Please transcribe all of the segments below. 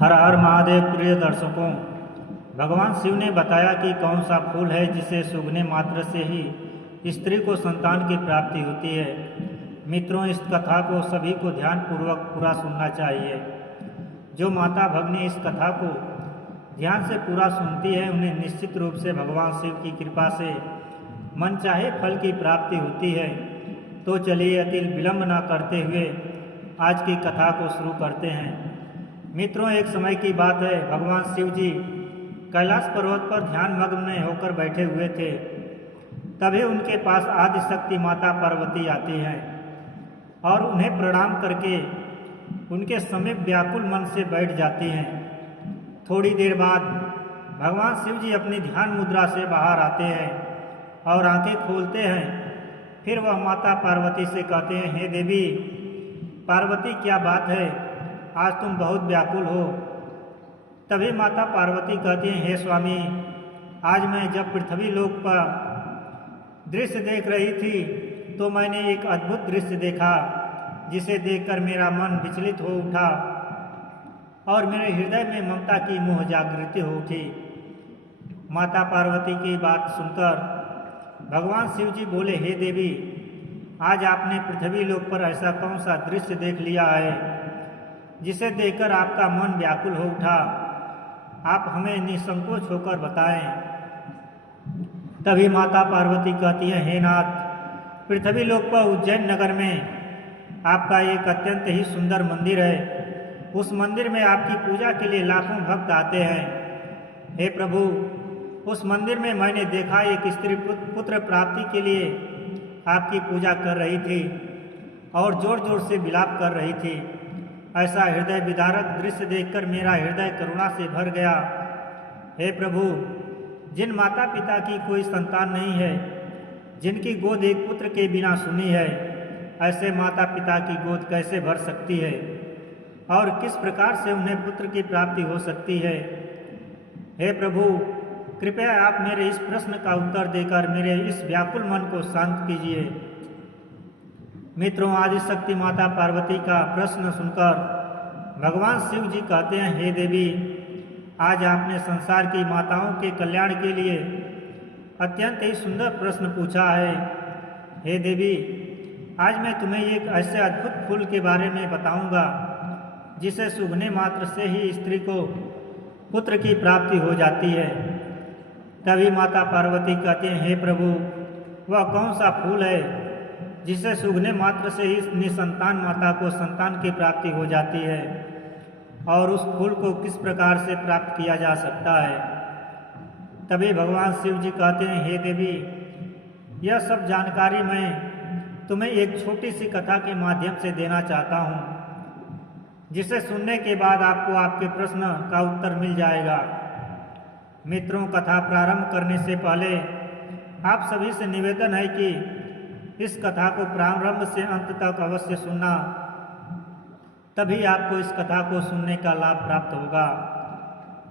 हर हर महादेव। प्रिय दर्शकों, भगवान शिव ने बताया कि कौन सा फूल है जिसे सूंघने मात्र से ही स्त्री को संतान की प्राप्ति होती है। मित्रों, इस कथा को सभी को ध्यानपूर्वक पूरा सुनना चाहिए। जो माता भगनी इस कथा को ध्यान से पूरा सुनती है, उन्हें निश्चित रूप से भगवान शिव की कृपा से मनचाहे फल की प्राप्ति होती है। तो चलिए अति विलंब न करते हुए आज की कथा को शुरू करते हैं। मित्रों, एक समय की बात है, भगवान शिव जी कैलाश पर्वत पर ध्यान मग्न होकर बैठे हुए थे। तभी उनके पास आदिशक्ति माता पार्वती आती हैं और उन्हें प्रणाम करके उनके समीप व्याकुल मन से बैठ जाती हैं। थोड़ी देर बाद भगवान शिव जी अपनी ध्यान मुद्रा से बाहर आते हैं और आंखें खोलते हैं। फिर वह माता पार्वती से कहते हैं, हे देवी पार्वती, क्या बात है, आज तुम बहुत व्याकुल हो। तभी माता पार्वती कहती हैं, हे स्वामी, आज मैं जब पृथ्वी लोक पर दृश्य देख रही थी तो मैंने एक अद्भुत दृश्य देखा, जिसे देखकर मेरा मन विचलित हो उठा और मेरे हृदय में ममता की मोह जागृति हो उठी। माता पार्वती की बात सुनकर भगवान शिव जी बोले, हे देवी, आज आपने पृथ्वी लोक पर ऐसा कौन सा दृश्य देख लिया है जिसे देखकर आपका मन व्याकुल हो उठा? आप हमें निसंकोच होकर बताएं। तभी माता पार्वती कहती है, हे नाथ, पृथ्वी लोक पर उज्जैन नगर में आपका एक अत्यंत ही सुंदर मंदिर है। उस मंदिर में आपकी पूजा के लिए लाखों भक्त आते हैं। हे प्रभु, उस मंदिर में मैंने देखा एक स्त्री पुत्र प्राप्ति के लिए आपकी पूजा कर रही थी और जोर जोर से विलाप कर रही थी। ऐसा हृदय विदारक दृश्य देखकर मेरा हृदय करुणा से भर गया। हे प्रभु, जिन माता पिता की कोई संतान नहीं है, जिनकी गोद एक पुत्र के बिना सुनी है, ऐसे माता पिता की गोद कैसे भर सकती है और किस प्रकार से उन्हें पुत्र की प्राप्ति हो सकती है? हे प्रभु, कृपया आप मेरे इस प्रश्न का उत्तर देकर मेरे इस व्याकुल मन को शांत कीजिए। मित्रों, आदिशक्ति माता पार्वती का प्रश्न सुनकर भगवान शिव जी कहते हैं, हे देवी, आज आपने संसार की माताओं के कल्याण के लिए अत्यंत ही सुंदर प्रश्न पूछा है। हे देवी, आज मैं तुम्हें एक ऐसे अद्भुत फूल के बारे में बताऊंगा जिसे सूंघने मात्र से ही स्त्री को पुत्र की प्राप्ति हो जाती है। तभी माता पार्वती कहते हैं, हे प्रभु, वह कौन सा फूल है जिसे सूंघने मात्र से ही निसंतान माता को संतान की प्राप्ति हो जाती है, और उस फूल को किस प्रकार से प्राप्त किया जा सकता है? तभी भगवान शिव जी कहते हैं, हे देवी, यह सब जानकारी मैं तुम्हें एक छोटी सी कथा के माध्यम से देना चाहता हूँ, जिसे सुनने के बाद आपको आपके प्रश्न का उत्तर मिल जाएगा। मित्रों, कथा प्रारंभ करने से पहले आप सभी से निवेदन है कि इस कथा को प्रारंभ से अंत तक अवश्य सुनना, तभी आपको इस कथा को सुनने का लाभ प्राप्त होगा।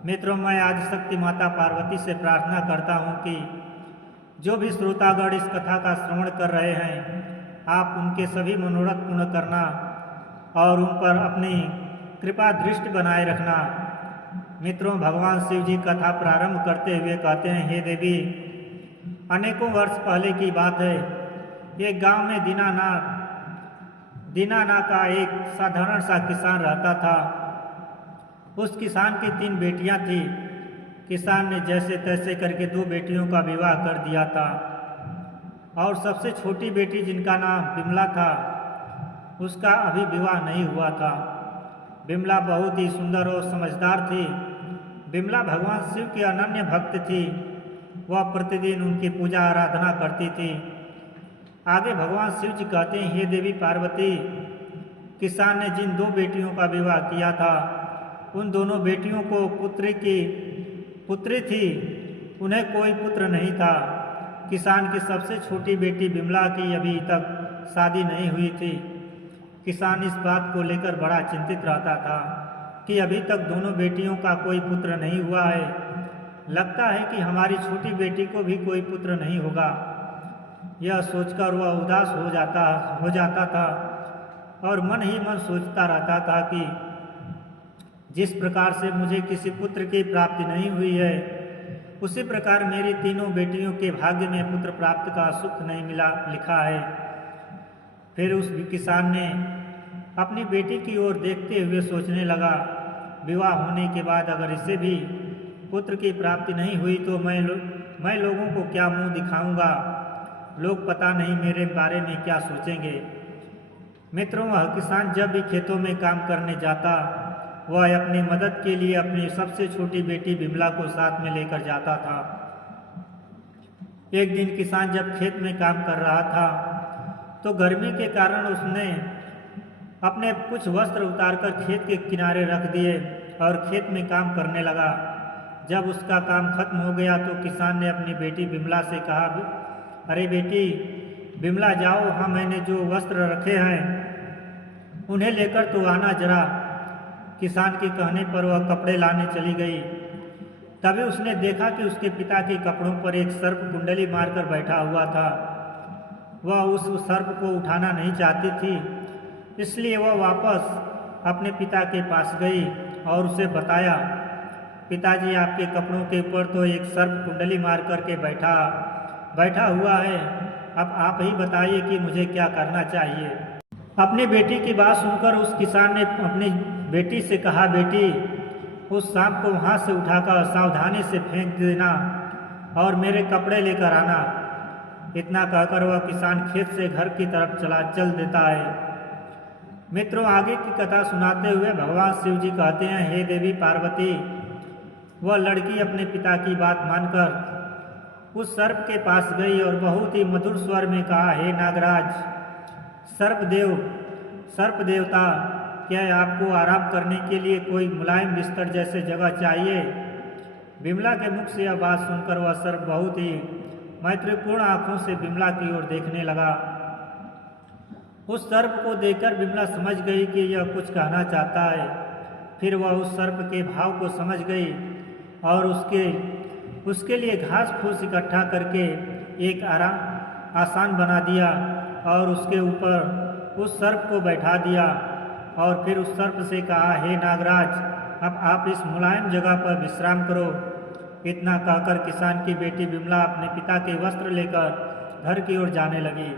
मित्रों, मैं आदिशक्ति माता पार्वती से प्रार्थना करता हूँ कि जो भी श्रोतागण इस कथा का श्रवण कर रहे हैं, आप उनके सभी मनोरथ पूर्ण करना और उन पर अपनी कृपा दृष्टि बनाए रखना। मित्रों, भगवान शिव जी कथा प्रारंभ करते हुए कहते हैं, हे देवी, अनेकों वर्ष पहले की बात है। एक गांव में दीनानाथ का एक साधारण सा किसान रहता था। उस किसान की 3 बेटियां थीं। किसान ने जैसे तैसे करके 2 बेटियों का विवाह कर दिया था और सबसे छोटी बेटी, जिनका नाम बिमला था, उसका अभी विवाह नहीं हुआ था। बिमला बहुत ही सुंदर और समझदार थी। बिमला भगवान शिव की अनन्य भक्त थी। वह प्रतिदिन उनकी पूजा आराधना करती थी। आगे भगवान शिव जी कहते हैं, हे देवी पार्वती, किसान ने जिन 2 बेटियों का विवाह किया था, उन दोनों बेटियों को पुत्री थी, उन्हें कोई पुत्र नहीं था। किसान की सबसे छोटी बेटी बिमला की अभी तक शादी नहीं हुई थी। किसान इस बात को लेकर बड़ा चिंतित रहता था कि अभी तक दोनों बेटियों का कोई पुत्र नहीं हुआ है। लगता है कि हमारी छोटी बेटी को भी कोई पुत्र नहीं होगा। यह सोचकर वह उदास हो जाता था और मन ही मन सोचता रहता था कि जिस प्रकार से मुझे किसी पुत्र की प्राप्ति नहीं हुई है, उसी प्रकार मेरी तीनों बेटियों के भाग्य में पुत्र प्राप्त का सुख नहीं मिला लिखा है। फिर उस किसान ने अपनी बेटी की ओर देखते हुए सोचने लगा, विवाह होने के बाद अगर इसे भी पुत्र की प्राप्ति नहीं हुई तो मैं लोगों को क्या मुंह दिखाऊंगा, लोग पता नहीं मेरे बारे में क्या सोचेंगे। मित्रों, वह किसान जब भी खेतों में काम करने जाता, वह अपनी मदद के लिए अपनी सबसे छोटी बेटी बिमला को साथ में लेकर जाता था। एक दिन किसान जब खेत में काम कर रहा था तो गर्मी के कारण उसने अपने कुछ वस्त्र उतारकर खेत के किनारे रख दिए और खेत में काम करने लगा। जब उसका काम खत्म हो गया तो किसान ने अपनी बेटी बिमला से कहा, अरे बेटी बिमला, जाओ, हाँ मैंने जो वस्त्र रखे हैं उन्हें लेकर तो आना जरा। किसान के कहने पर वह कपड़े लाने चली गई। तभी उसने देखा कि उसके पिता के कपड़ों पर एक सर्प कुंडली मारकर बैठा हुआ था। वह उस सर्प को उठाना नहीं चाहती थी, इसलिए वह वापस अपने पिता के पास गई और उसे बताया, पिताजी, आपके कपड़ों के ऊपर तो एक सर्प कुंडली मार करके बैठा हुआ है। अब आप ही बताइए कि मुझे क्या करना चाहिए। अपनी बेटी की बात सुनकर उस किसान ने अपनी बेटी से कहा, बेटी उस सांप को वहाँ से उठाकर सावधानी से फेंक देना और मेरे कपड़े लेकर आना। इतना कहकर वह किसान खेत से घर की तरफ चल देता है। मित्रों, आगे की कथा सुनाते हुए भगवान शिव जी कहते हैं, हे देवी पार्वती, वह लड़की अपने पिता की बात मानकर उस सर्प के पास गई और बहुत ही मधुर स्वर में कहा, हे नागराज, सर्प देवता, क्या आपको आराम करने के लिए कोई मुलायम बिस्तर जैसे जगह चाहिए? बिमला के मुख से यह बात सुनकर वह सर्प बहुत ही मैत्रीपूर्ण आंखों से बिमला की ओर देखने लगा। उस सर्प को देखकर बिमला समझ गई कि यह कुछ कहना चाहता है। फिर वह उस सर्प के भाव को समझ गई और उसके लिए घास फूस इकट्ठा करके एक आसान बना दिया और उसके ऊपर उस सर्प को बैठा दिया और फिर उस सर्प से कहा, हे नागराज, अब आप इस मुलायम जगह पर विश्राम करो। इतना कहकर किसान की बेटी बिमला अपने पिता के वस्त्र लेकर घर की ओर जाने लगी।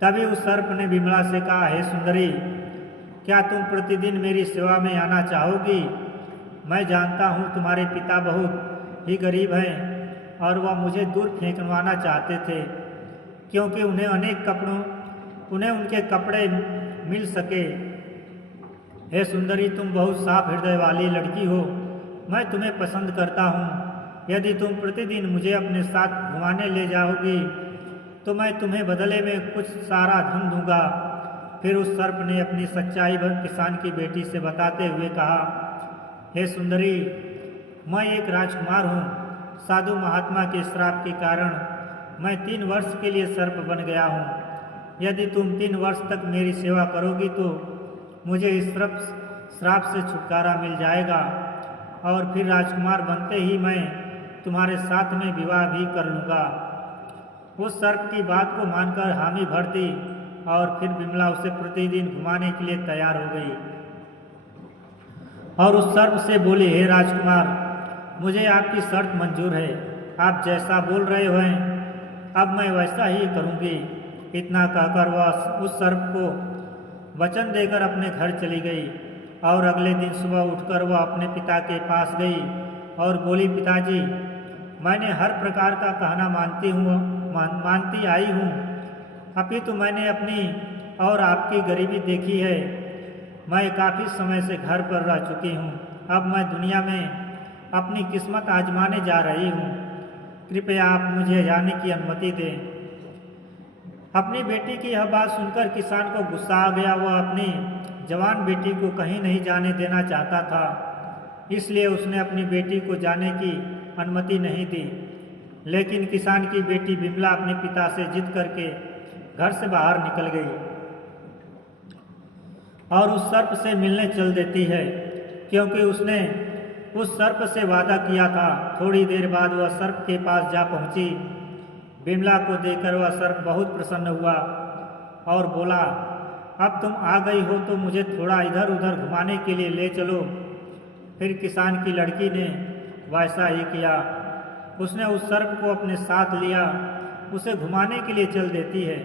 तभी उस सर्प ने बिमला से कहा, हे सुंदरी, क्या तुम प्रतिदिन मेरी सेवा में आना चाहोगी? मैं जानता हूँ तुम्हारे पिता बहुत ही गरीब हैं और वह मुझे दूर फेंकवाना चाहते थे, क्योंकि उन्हें उनके कपड़े मिल सके। हे सुंदरी, तुम बहुत साफ हृदय वाली लड़की हो, मैं तुम्हें पसंद करता हूँ। यदि तुम प्रतिदिन मुझे अपने साथ घुमाने ले जाओगी तो मैं तुम्हें बदले में कुछ सारा धन दूंगा। फिर उस सर्प ने अपनी सच्चाई किसान की बेटी से बताते हुए कहा, हे सुंदरी, मैं एक राजकुमार हूँ। साधु महात्मा के श्राप के कारण मैं 3 वर्ष के लिए सर्प बन गया हूँ। यदि तुम 3 वर्ष तक मेरी सेवा करोगी तो मुझे इस श्राप से छुटकारा मिल जाएगा और फिर राजकुमार बनते ही मैं तुम्हारे साथ में विवाह भी कर लूँगा। उस सर्प की बात को मानकर हामी भर दी और फिर बिमला उसे प्रतिदिन घुमाने के लिए तैयार हो गई और उस सर्प से बोली, हे राजकुमार, मुझे आपकी शर्त मंजूर है। आप जैसा बोल रहे हैं अब मैं वैसा ही करूँगी। इतना कहकर वह उस सर्प को वचन देकर अपने घर चली गई और अगले दिन सुबह उठकर वह अपने पिता के पास गई और बोली, पिताजी, मैंने हर प्रकार का कहना मानती आई हूँ, अपितु मैंने अपनी और आपकी गरीबी देखी है। मैं काफ़ी समय से घर पर रह चुकी हूँ, अब मैं दुनिया में अपनी किस्मत आजमाने जा रही हूँ। कृपया आप मुझे जाने की अनुमति दें। अपनी बेटी की यह बात सुनकर किसान को गुस्सा आ गया। वह अपनी जवान बेटी को कहीं नहीं जाने देना चाहता था, इसलिए उसने अपनी बेटी को जाने की अनुमति नहीं दी। लेकिन किसान की बेटी बिमला अपने पिता से जिद करके घर से बाहर निकल गई और उस सर्प से मिलने चल देती है, क्योंकि उसने उस सर्प से वादा किया था। थोड़ी देर बाद वह सर्प के पास जा पहुंची। बिमला को देखकर वह सर्प बहुत प्रसन्न हुआ और बोला, अब तुम आ गई हो तो मुझे थोड़ा इधर उधर घुमाने के लिए ले चलो। फिर किसान की लड़की ने वैसा ही किया। उसने उस सर्प को अपने साथ लिया, उसे घुमाने के लिए चल देती है।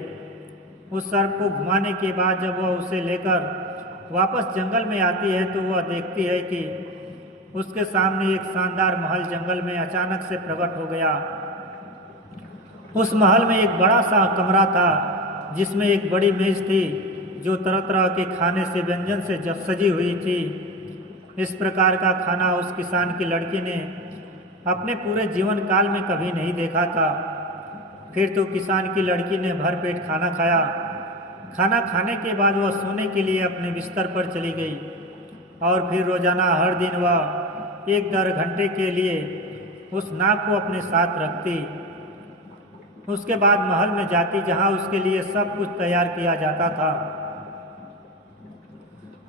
उस सर्प को घुमाने के बाद जब वह उसे लेकर वापस जंगल में आती है तो वह देखती है कि उसके सामने एक शानदार महल जंगल में अचानक से प्रकट हो गया। उस महल में एक बड़ा सा कमरा था जिसमें एक बड़ी मेज थी जो तरह तरह के खाने से व्यंजन से सजी हुई थी। इस प्रकार का खाना उस किसान की लड़की ने अपने पूरे जीवन काल में कभी नहीं देखा था। फिर तो किसान की लड़की ने भरपेट खाना खाया। खाना खाने के बाद वह सोने के लिए अपने बिस्तर पर चली गई और फिर रोजाना हर दिन वह 1-1.5 घंटे के लिए उस नाग को अपने साथ रखती। उसके बाद महल में जाती जहां उसके लिए सब कुछ तैयार किया जाता था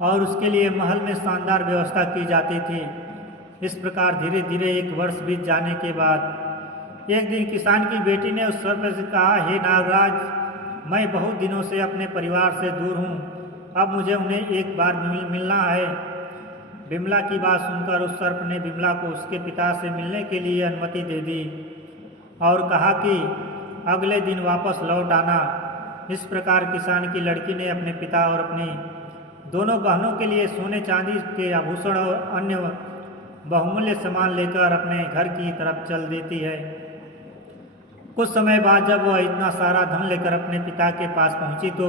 और उसके लिए महल में शानदार व्यवस्था की जाती थी। इस प्रकार धीरे धीरे 1 वर्ष बीत जाने के बाद एक दिन किसान की बेटी ने उस सर्प से कहा, हे नागराज, मैं बहुत दिनों से अपने परिवार से दूर हूँ, अब मुझे उन्हें एक बार मिलना है। बिमला की बात सुनकर उस सर्प ने बिमला को उसके पिता से मिलने के लिए अनुमति दे दी और कहा कि अगले दिन वापस लौट आना। इस प्रकार किसान की लड़की ने अपने पिता और अपनी दोनों बहनों के लिए सोने चांदी के आभूषण और अन्य बहुमूल्य सामान लेकर अपने घर की तरफ चल देती है। कुछ समय बाद जब वह इतना सारा धन लेकर अपने पिता के पास पहुंची तो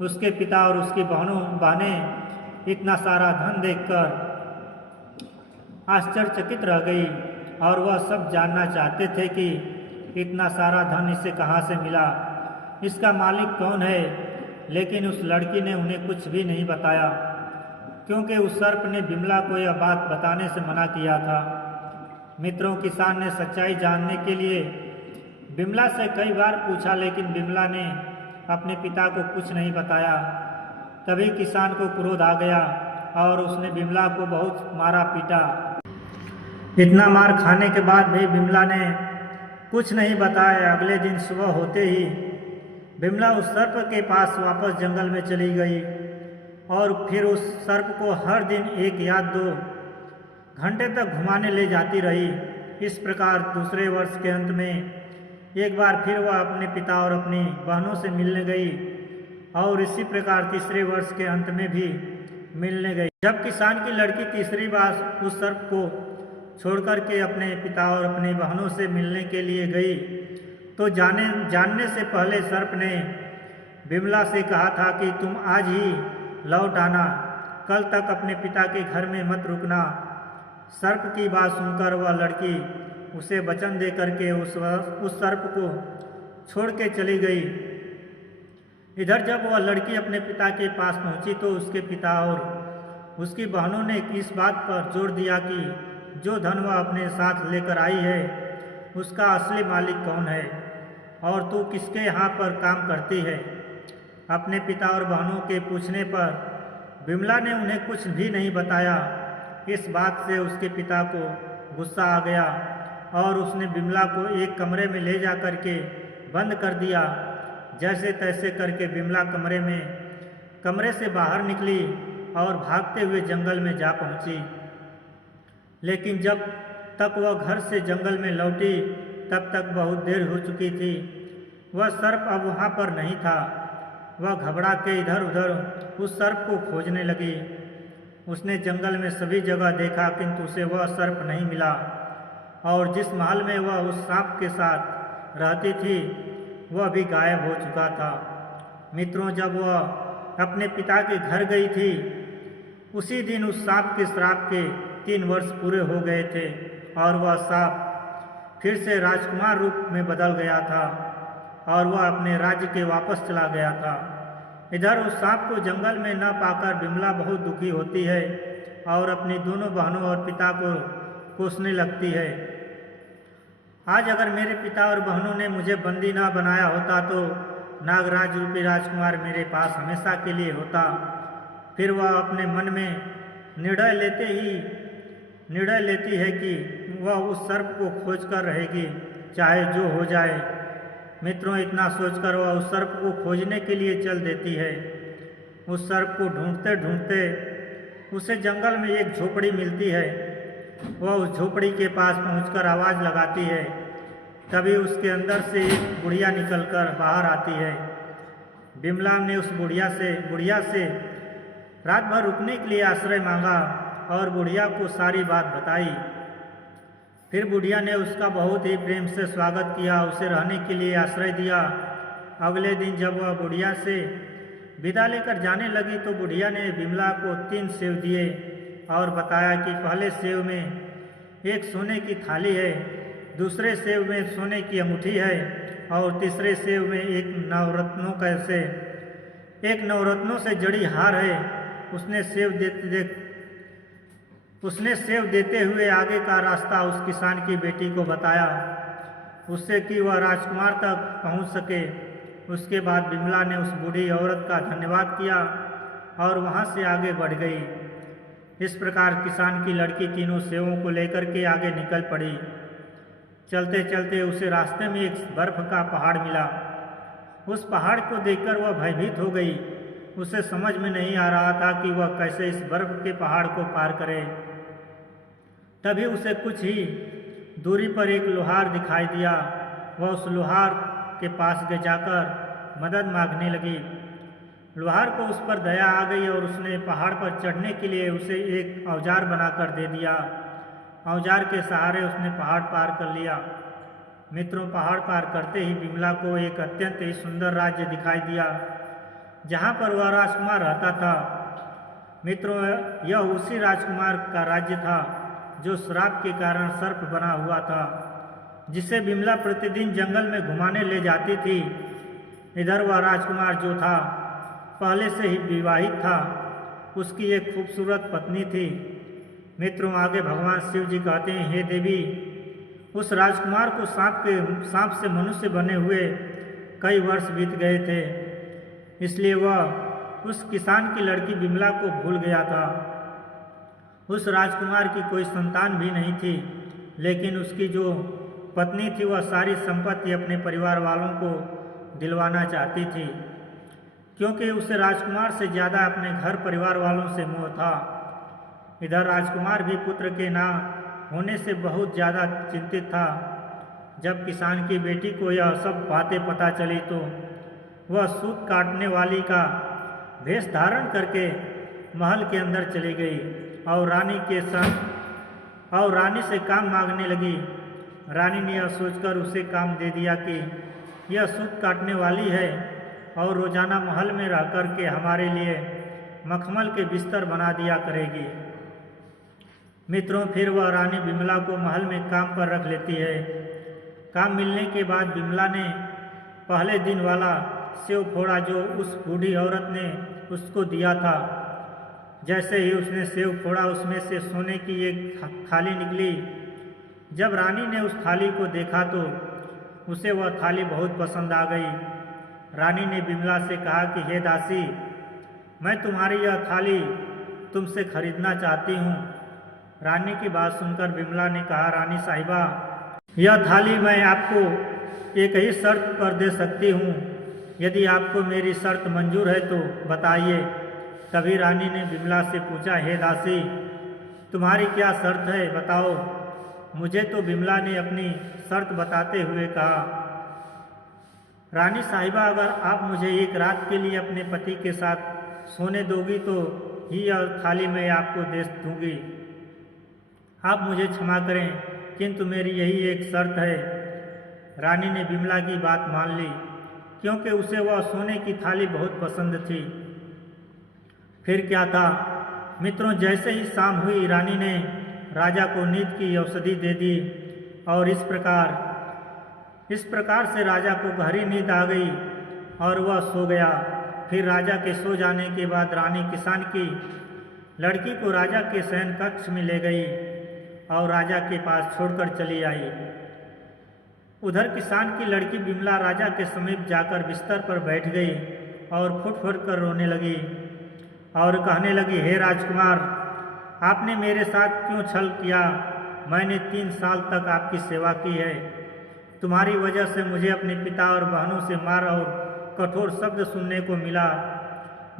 उसके पिता और उसकी बहनें इतना सारा धन देखकर आश्चर्यचकित रह गई और वह सब जानना चाहते थे कि इतना सारा धन इसे कहाँ से मिला, इसका मालिक कौन है। लेकिन उस लड़की ने उन्हें कुछ भी नहीं बताया क्योंकि उस सर्प ने बिमला को यह बात बताने से मना किया था। मित्रों, किसान ने सच्चाई जानने के लिए बिमला से कई बार पूछा लेकिन बिमला ने अपने पिता को कुछ नहीं बताया। तभी किसान को क्रोध आ गया और उसने बिमला को बहुत मारा पीटा। इतना मार खाने के बाद भी बिमला ने कुछ नहीं बताया। अगले दिन सुबह होते ही बिमला उस सर्प के पास वापस जंगल में चली गई और फिर उस सर्प को हर दिन 1 या 2 घंटे तक घुमाने ले जाती रही। इस प्रकार दूसरे वर्ष के अंत में एक बार फिर वह अपने पिता और अपनी बहनों से मिलने गई और इसी प्रकार तीसरे वर्ष के अंत में भी मिलने गई। जब किसान की लड़की तीसरी बार उस सर्प को छोड़कर के अपने पिता और अपनी बहनों से मिलने के लिए गई तो जानने से पहले सर्प ने बिमला से कहा था कि तुम आज ही लौट आना, कल तक अपने पिता के घर में मत रुकना। सर्प की बात सुनकर वह लड़की उसे वचन दे करके उस सर्प को छोड़ के चली गई। इधर जब वह लड़की अपने पिता के पास पहुंची तो उसके पिता और उसकी बहनों ने इस बात पर जोर दिया कि जो धन वह अपने साथ लेकर आई है उसका असली मालिक कौन है और तू किसके यहाँ पर काम करती है। अपने पिता और बहनों के पूछने पर बिमला ने उन्हें कुछ भी नहीं बताया। इस बात से उसके पिता को गुस्सा आ गया और उसने बिमला को एक कमरे में ले जा करके बंद कर दिया। जैसे तैसे करके बिमला कमरे से बाहर निकली और भागते हुए जंगल में जा पहुंची। लेकिन जब तक वह घर से जंगल में लौटी तब तक बहुत देर हो चुकी थी। वह सर्प अब वहाँ पर नहीं था। वह घबरा के इधर उधर उस सर्प को खोजने लगी। उसने जंगल में सभी जगह देखा किंतु उसे वह सर्प नहीं मिला और जिस महल में वह उस सांप के साथ रहती थी वह भी गायब हो चुका था। मित्रों, जब वह अपने पिता के घर गई थी उसी दिन उस सांप के श्राप के 3 वर्ष पूरे हो गए थे और वह सांप फिर से राजकुमार रूप में बदल गया था और वह अपने राज्य के वापस चला गया था। इधर उस सांप को जंगल में न पाकर बिमला बहुत दुखी होती है और अपनी दोनों बहनों और पिता को कोसने लगती है। आज अगर मेरे पिता और बहनों ने मुझे बंदी न बनाया होता तो नागराज रूपी राजकुमार मेरे पास हमेशा के लिए होता। फिर वह अपने मन में निर्णय लेती है कि वह उस सर्प को खोज कर रहेगी चाहे जो हो जाए। मित्रों, इतना सोचकर वह उस सर्प को खोजने के लिए चल देती है। उस सर्प को ढूंढते ढूंढते उसे जंगल में एक झोपड़ी मिलती है। वह उस झोपड़ी के पास पहुंचकर आवाज़ लगाती है। तभी उसके अंदर से एक बुढ़िया निकलकर बाहर आती है। बिमला ने उस बुढ़िया से रात भर रुकने के लिए आश्रय मांगा और बुढ़िया को सारी बात बताई। फिर बुढ़िया ने उसका बहुत ही प्रेम से स्वागत किया, उसे रहने के लिए आश्रय दिया। अगले दिन जब वह बुढ़िया से विदा लेकर जाने लगी तो बुढ़िया ने बिमला को 3 सेव दिए और बताया कि पहले सेव में एक सोने की थाली है, दूसरे सेव में सोने की अंगूठी है और तीसरे सेव में एक नवरत्नों से जड़ी हार है। उसने सेव देते हुए आगे का रास्ता उस किसान की बेटी को बताया, उससे कि वह राजकुमार तक पहुंच सके। उसके बाद बिमला ने उस बूढ़ी औरत का धन्यवाद किया और वहां से आगे बढ़ गई। इस प्रकार किसान की लड़की तीनों सेवों को लेकर के आगे निकल पड़ी। चलते चलते उसे रास्ते में एक बर्फ का पहाड़ मिला। उस पहाड़ को देखकर वह भयभीत हो गई। उसे समझ में नहीं आ रहा था कि वह कैसे इस बर्फ के पहाड़ को पार करे। तभी उसे कुछ ही दूरी पर एक लोहार दिखाई दिया। वह उस लोहार के पास जाकर मदद मांगने लगी। लोहार को उस पर दया आ गई और उसने पहाड़ पर चढ़ने के लिए उसे एक औजार बनाकर दे दिया। औजार के सहारे उसने पहाड़ पार कर लिया। मित्रों, पहाड़ पार करते ही बिमला को एक अत्यंत ही सुंदर राज्य दिखाई दिया जहाँ पर वह राजकुमार रहता था। मित्रों, यह उसी राजकुमार का राज्य था जो श्राप के कारण सर्प बना हुआ था, जिसे बिमला प्रतिदिन जंगल में घुमाने ले जाती थी। इधर वह राजकुमार जो था पहले से ही विवाहित था। उसकी एक खूबसूरत पत्नी थी। मित्रों, आगे भगवान शिव जी कहते हैं, हे देवी, उस राजकुमार को सांप से मनुष्य बने हुए कई वर्ष बीत गए थे, इसलिए वह उस किसान की लड़की बिमला को भूल गया था। उस राजकुमार की कोई संतान भी नहीं थी, लेकिन उसकी जो पत्नी थी वह सारी संपत्ति अपने परिवार वालों को दिलवाना चाहती थी, क्योंकि उसे राजकुमार से ज़्यादा अपने घर परिवार वालों से मोह था। इधर राजकुमार भी पुत्र के ना होने से बहुत ज़्यादा चिंतित था। जब किसान की बेटी को यह सब बातें पता चली तो वह सूत काटने वाली का भेष धारण करके महल के अंदर चली गई और रानी से काम मांगने लगी। रानी ने यह सोचकर उसे काम दे दिया कि यह सूत काटने वाली है और रोजाना महल में रह कर के हमारे लिए मखमल के बिस्तर बना दिया करेगी। मित्रों, फिर वह रानी बिमला को महल में काम पर रख लेती है। काम मिलने के बाद बिमला ने पहले दिन वाला सेव फोड़ा जो उस बूढ़ी औरत ने उसको दिया था। जैसे ही उसने सेव फोड़ा उसमें से सोने की एक थाली निकली। जब रानी ने उस थाली को देखा तो उसे वह थाली बहुत पसंद आ गई। रानी ने बिमला से कहा कि हे दासी, मैं तुम्हारी यह थाली तुमसे खरीदना चाहती हूँ। रानी की बात सुनकर बिमला ने कहा, रानी साहिबा, यह थाली मैं आपको एक ही शर्त पर दे सकती हूँ। यदि आपको मेरी शर्त मंजूर है तो बताइए। तभी रानी ने बिमला से पूछा, हे दासी, तुम्हारी क्या शर्त है, बताओ। मुझे तो बिमला ने अपनी शर्त बताते हुए कहा, रानी साहिबा, अगर आप मुझे एक रात के लिए अपने पति के साथ सोने दोगी तो ही यह थाली मैं आपको दे दूँगी। आप मुझे क्षमा करें, किंतु मेरी यही एक शर्त है। रानी ने बिमला की बात मान ली, क्योंकि उसे वह सोने की थाली बहुत पसंद थी। फिर क्या था मित्रों, जैसे ही शाम हुई रानी ने राजा को नींद की औषधि दे दी और इस प्रकार से राजा को गहरी नींद आ गई और वह सो गया। फिर राजा के सो जाने के बाद रानी किसान की लड़की को राजा के शयन कक्ष में ले गई और राजा के पास छोड़कर चली आई। उधर किसान की लड़की बिमला राजा के समीप जाकर बिस्तर पर बैठ गई और फुट कर रोने लगी और कहने लगी, हे राजकुमार, आपने मेरे साथ क्यों छल किया? मैंने 3 साल तक आपकी सेवा की है। तुम्हारी वजह से मुझे अपने पिता और बहनों से मार और कठोर शब्द सुनने को मिला।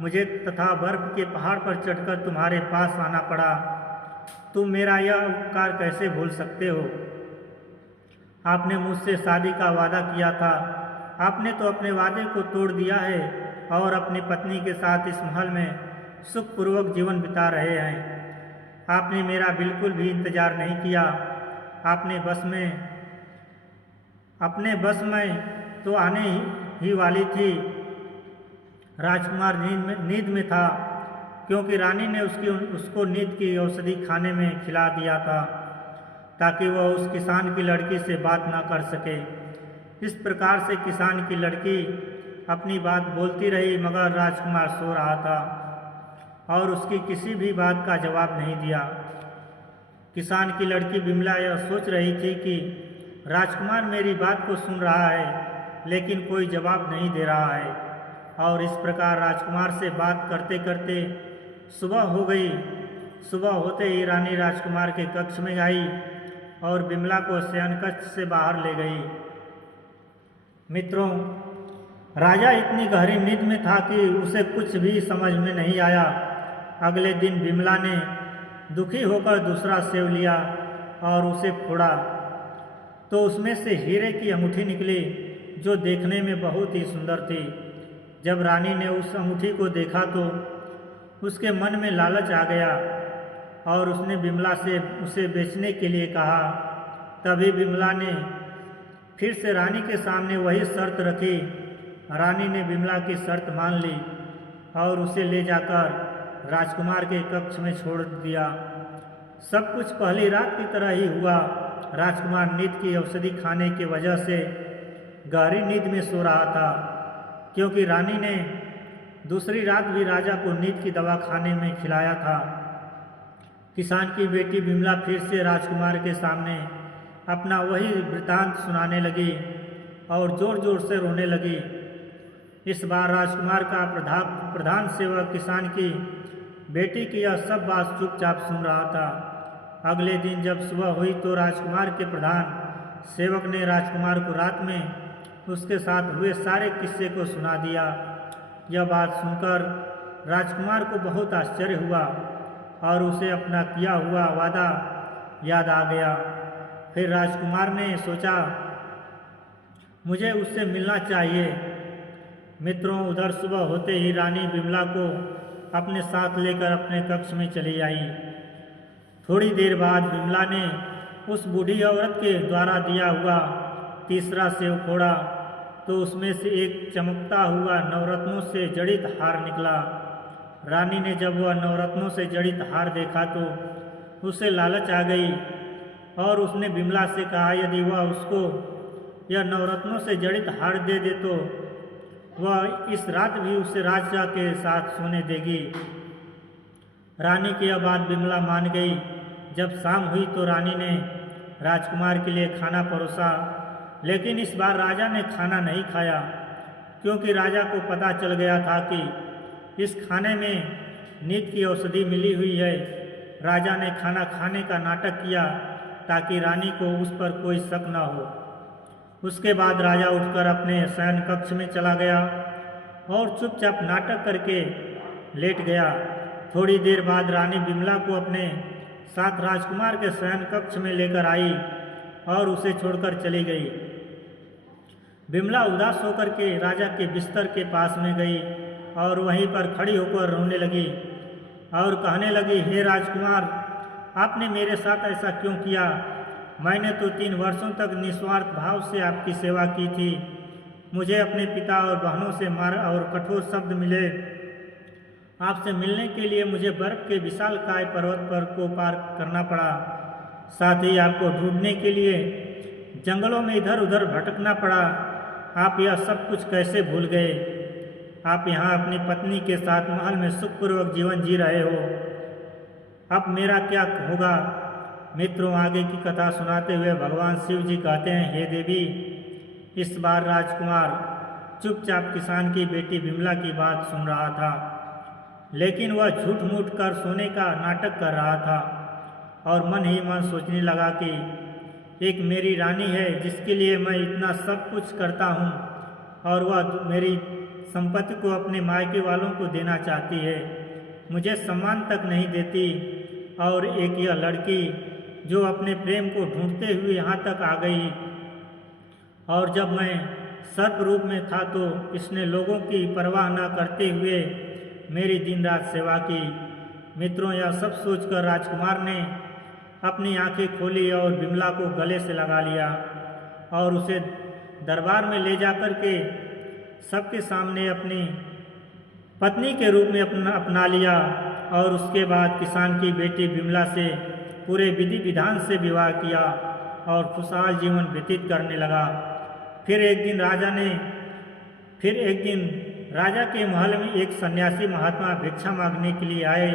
मुझे तथा बर्फ के पहाड़ पर चढ़कर तुम्हारे पास आना पड़ा। तुम मेरा यह उपकार कैसे भूल सकते हो? आपने मुझसे शादी का वादा किया था। आपने तो अपने वादे को तोड़ दिया है और अपनी पत्नी के साथ इस महल में सुखपूर्वक जीवन बिता रहे हैं। आपने मेरा बिल्कुल भी इंतजार नहीं किया। आपने अपने बस में तो आने ही वाली थी। राजकुमार नींद में था, क्योंकि रानी ने उसको नींद की औषधि खाने में खिला दिया था ताकि वह उस किसान की लड़की से बात ना कर सके। इस प्रकार से किसान की लड़की अपनी बात बोलती रही, मगर राजकुमार सो रहा था और उसकी किसी भी बात का जवाब नहीं दिया। किसान की लड़की बिमला यह सोच रही थी कि राजकुमार मेरी बात को सुन रहा है, लेकिन कोई जवाब नहीं दे रहा है। और इस प्रकार राजकुमार से बात करते करते सुबह हो गई। सुबह होते ही रानी राजकुमार के कक्ष में आई और बिमला को शयन कक्ष से बाहर ले गई। मित्रों, राजा इतनी गहरी नींद में था कि उसे कुछ भी समझ में नहीं आया। अगले दिन बिमला ने दुखी होकर दूसरा सेव लिया और उसे फोड़ा, तो उसमें से हीरे की अंगूठी निकली, जो देखने में बहुत ही सुंदर थी। जब रानी ने उस अंगूठी को देखा तो उसके मन में लालच आ गया और उसने बिमला से उसे बेचने के लिए कहा। तभी बिमला ने फिर से रानी के सामने वही शर्त रखी। रानी ने बिमला की शर्त मान ली और उसे ले जाकर राजकुमार के कक्ष में छोड़ दिया। सब कुछ पहली रात की तरह ही हुआ। राजकुमार नींद की औषधि खाने की वजह से गहरी नींद में सो रहा था, क्योंकि रानी ने दूसरी रात भी राजा को नींद की दवा खाने में खिलाया था। किसान की बेटी बिमला फिर से राजकुमार के सामने अपना वही वृत्तांत सुनाने लगी और जोर जोर से रोने लगी। इस बार राजकुमार का प्रधान सेवक किसान की बेटी की यह सब बात चुपचाप सुन रहा था। अगले दिन जब सुबह हुई तो राजकुमार के प्रधान सेवक ने राजकुमार को रात में उसके साथ हुए सारे किस्से को सुना दिया। यह बात सुनकर राजकुमार को बहुत आश्चर्य हुआ और उसे अपना किया हुआ वादा याद आ गया। फिर राजकुमार ने सोचा, मुझे उससे मिलना चाहिए। मित्रों, उधर सुबह होते ही रानी बिमला को अपने साथ लेकर अपने कक्ष में चली आई। थोड़ी देर बाद बिमला ने उस बूढ़ी औरत के द्वारा दिया हुआ तीसरा सेव फोड़ा तो उसमें से एक चमकता हुआ नवरत्नों से जड़ित हार निकला। रानी ने जब वह नवरत्नों से जड़ित हार देखा तो उसे लालच आ गई और उसने बिमला से कहा, यदि वह उसको यह नवरत्नों से जड़ित हार दे दे तो वह इस रात भी उसे राजा के साथ सोने देगी। रानी की यह बात बिमला मान गई। जब शाम हुई तो रानी ने राजकुमार के लिए खाना परोसा, लेकिन इस बार राजा ने खाना नहीं खाया, क्योंकि राजा को पता चल गया था कि इस खाने में नींद की औषधि मिली हुई है। राजा ने खाना खाने का नाटक किया ताकि रानी को उस पर कोई शक न हो। उसके बाद राजा उठकर अपने शयन कक्ष में चला गया और चुपचाप नाटक करके लेट गया। थोड़ी देर बाद रानी बिमला को अपने साथ राजकुमार के शयन कक्ष में लेकर आई और उसे छोड़कर चली गई। बिमला उदास होकर के राजा के बिस्तर के पास में गई और वहीं पर खड़ी होकर रोने लगी और कहने लगी, हे राजकुमार, आपने मेरे साथ ऐसा क्यों किया? मैंने तो 3 वर्षों तक निस्वार्थ भाव से आपकी सेवा की थी। मुझे अपने पिता और बहनों से मार और कठोर शब्द मिले। आपसे मिलने के लिए मुझे बर्फ के विशालकाय पर्वत को पार करना पड़ा। साथ ही आपको ढूंढने के लिए जंगलों में इधर उधर भटकना पड़ा। आप यह सब कुछ कैसे भूल गए? आप यहाँ अपनी पत्नी के साथ महल में सुखपूर्वक जीवन जी रहे हो। अब मेरा क्या होगा? मित्रों, आगे की कथा सुनाते हुए भगवान शिव जी कहते हैं, हे देवी, इस बार राजकुमार चुपचाप किसान की बेटी बिमला की बात सुन रहा था, लेकिन वह झूठ मूठ कर सोने का नाटक कर रहा था और मन ही मन सोचने लगा कि एक मेरी रानी है जिसके लिए मैं इतना सब कुछ करता हूँ और वह मेरी संपत्ति को अपने मायके वालों को देना चाहती है, मुझे सम्मान तक नहीं देती। और एक यह लड़की जो अपने प्रेम को ढूंढते हुए यहाँ तक आ गई, और जब मैं सर्प रूप में था तो इसने लोगों की परवाह न करते हुए मेरी दिन रात सेवा की। मित्रों, यह सब सोचकर राजकुमार ने अपनी आंखें खोली और बिमला को गले से लगा लिया और उसे दरबार में ले जाकर के सबके सामने अपनी पत्नी के रूप में अपना लिया। और उसके बाद किसान की बेटी बिमला से पूरे विधि विधान से विवाह किया और खुशहाल जीवन व्यतीत करने लगा। फिर एक दिन राजा के महल में एक सन्यासी महात्मा भिक्षा मांगने के लिए आए।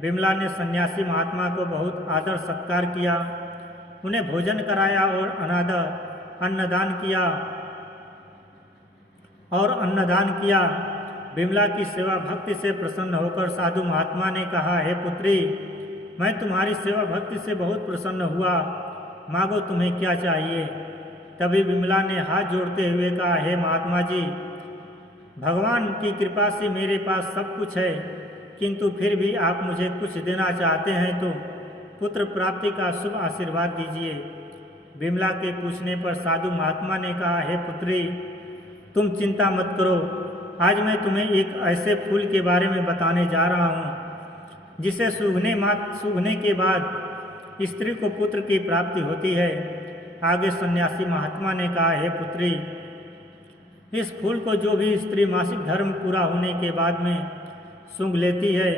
बिमला ने सन्यासी महात्मा को बहुत आदर सत्कार किया, उन्हें भोजन कराया और अन्नदान किया। बिमला की सेवा भक्ति से प्रसन्न होकर साधु महात्मा ने कहा, हे पुत्री, मैं तुम्हारी सेवा भक्ति से बहुत प्रसन्न हुआ, मांगो तुम्हें क्या चाहिए। तभी बिमला ने हाथ जोड़ते हुए कहा, हे महात्मा जी, भगवान की कृपा से मेरे पास सब कुछ है, किंतु फिर भी आप मुझे कुछ देना चाहते हैं तो पुत्र प्राप्ति का शुभ आशीर्वाद दीजिए। बिमला के पूछने पर साधु महात्मा ने कहा, हे पुत्री, तुम चिंता मत करो, आज मैं तुम्हें एक ऐसे फूल के बारे में बताने जा रहा हूँ जिसे सूंघने के बाद स्त्री को पुत्र की प्राप्ति होती है। आगे सन्यासी महात्मा ने कहा, हे पुत्री, इस फूल को जो भी स्त्री मासिक धर्म पूरा होने के बाद में सूंघ लेती है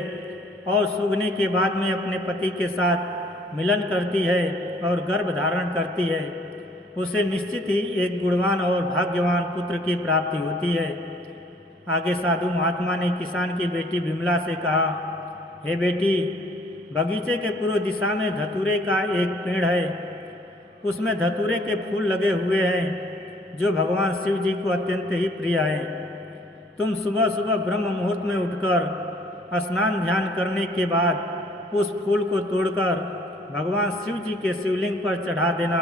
और सूंघने के बाद में अपने पति के साथ मिलन करती है और गर्भ धारण करती है, उसे निश्चित ही एक गुणवान और भाग्यवान पुत्र की प्राप्ति होती है। आगे साधु महात्मा ने किसान की बेटी बिमला से कहा, हे बेटी, बगीचे के पूर्व दिशा में धतूरे का एक पेड़ है, उसमें धतूरे के फूल लगे हुए हैं जो भगवान शिव जी को अत्यंत ही प्रिय है। तुम सुबह सुबह ब्रह्म मुहूर्त में उठकर स्नान ध्यान करने के बाद उस फूल को तोड़कर भगवान शिव जी के शिवलिंग पर चढ़ा देना।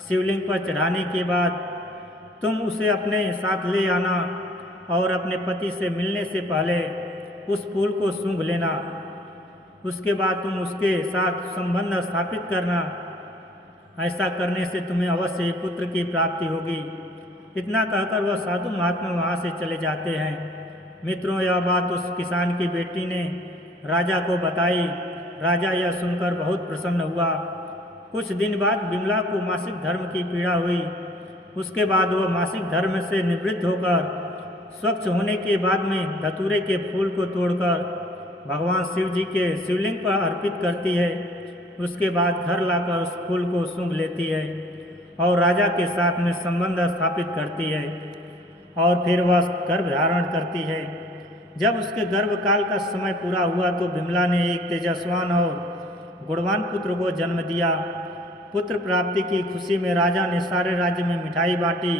शिवलिंग पर चढ़ाने के बाद तुम उसे अपने साथ ले आना और अपने पति से मिलने से पहले उस फूल को सूंघ लेना। उसके बाद तुम उसके साथ संबंध स्थापित करना। ऐसा करने से तुम्हें अवश्य ही पुत्र की प्राप्ति होगी। इतना कहकर वह साधु महात्मा वहाँ से चले जाते हैं। मित्रों, यह बात उस किसान की बेटी ने राजा को बताई। राजा यह सुनकर बहुत प्रसन्न हुआ। कुछ दिन बाद बिमला को मासिक धर्म की पीड़ा हुई। उसके बाद वह मासिक धर्म से निवृत्त होकर स्वच्छ होने के बाद में धतूरे के फूल को तोड़कर भगवान शिव जी के शिवलिंग पर अर्पित करती है। उसके बाद घर लाकर उस फूल को सूंघ लेती है और राजा के साथ में संबंध स्थापित करती है और फिर वह गर्भ धारण करती है। जब उसके गर्भकाल का समय पूरा हुआ तो बिमला ने एक तेजस्वान और गुणवान पुत्र को जन्म दिया। पुत्र प्राप्ति की खुशी में राजा ने सारे राज्य में मिठाई बांटी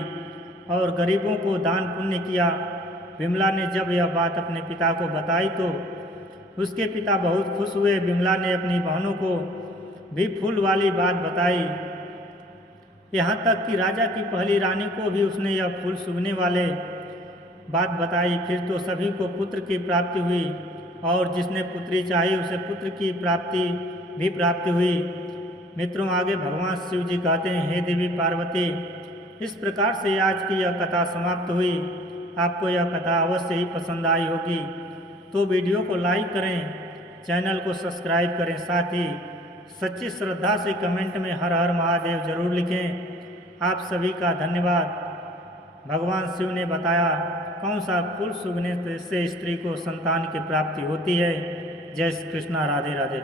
और गरीबों को दान पुण्य किया। बिमला ने जब यह बात अपने पिता को बताई तो उसके पिता बहुत खुश हुए। बिमला ने अपनी बहनों को भी फूल वाली बात बताई, यहाँ तक कि राजा की पहली रानी को भी उसने यह फूल सूंघने वाले बात बताई। फिर तो सभी को पुत्र की प्राप्ति हुई और जिसने पुत्री चाही उसे पुत्र की प्राप्ति भी प्राप्ति हुई। मित्रों, आगे भगवान शिव जी कहते हैं, हे देवी पार्वती, इस प्रकार से आज की यह कथा समाप्त हुई। आपको यह कथा अवश्य ही पसंद आई होगी तो वीडियो को लाइक करें, चैनल को सब्सक्राइब करें, साथ ही सच्ची श्रद्धा से कमेंट में हर हर महादेव जरूर लिखें। आप सभी का धन्यवाद। भगवान शिव ने बताया कौन सा फूल सूंघने से स्त्री को संतान की प्राप्ति होती है। जय श्री कृष्णा, राधे राधे।